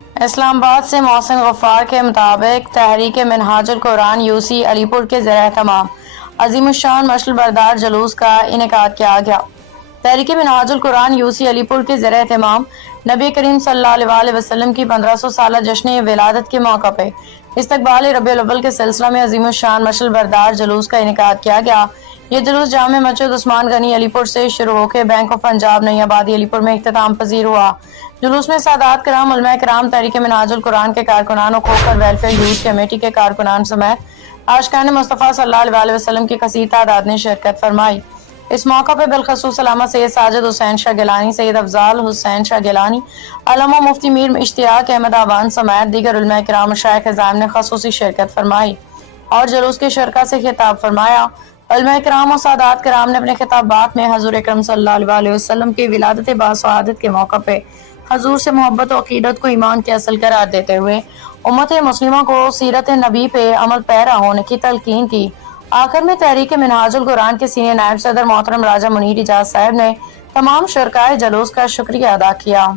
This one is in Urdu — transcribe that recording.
اسلام آباد سے محسن غفار کے مطابق تحریک منہاج القرآن یوسی علی پور کے زیر اہتمام عظیم الشان مشل بردار جلوس کا انعقاد کیا گیا۔ تحریک منہاج القرآن یوسی علی پور کے زیر اہتمام نبی کریم صلی اللہ علیہ وسلم کی 1500 سالہ جشن ولادت کے موقع پہ استقبال ربیع الاول کے سلسلہ میں عظیم الشان مشل بردار جلوس کا انعقاد کیا گیا۔ یہ جلوس جامع مسجد عثمان غنی علی پور سے شروع ہو کے بینک آف پنجاب نئی آبادی علی پور میں اختتام پذیر ہوا۔ جلوس میں سادات کرام، علماء کرام، تحریک منہاج القرآن کے کارکنان اور کوکر ویلفیئر یوتھ کمیٹی کے کارکنان سمیت عاشقان مصطفیٰ صلی اللہ علیہ وسلم کی کثیر تعداد نے شرکت فرمائی۔ اس موقع پہ بالخصوص علامہ سید ساجد حسین شاہ گیلانی، سید افضال حسین شاہ گیلانی، علامہ مفتی میر اشتیاق احمد آوان سمیت دیگر علماء کرام اور مشائخ عظام نے خصوصی شرکت فرمائی اور جلوس کے شرکاء سے خطاب فرمایا۔ علماء کرام اور سادات کرام نے اپنے خطابات میں حضور اکرم صلی اللہ علیہ وسلم کی ولادت باسعادت کے موقع پہ حضور سے محبت و عقیدت کو ایمان کے اصل قرار دیتے ہوئے امت مسلمہ کو سیرت نبی پہ عمل پیرا ہونے کی تلقین کی۔ آخر میں تحریک منہاج القرآن کے سینئر نائب صدر محترم راجہ منیر اجاز صاحب نے تمام شرکائے جلوس کا شکریہ ادا کیا۔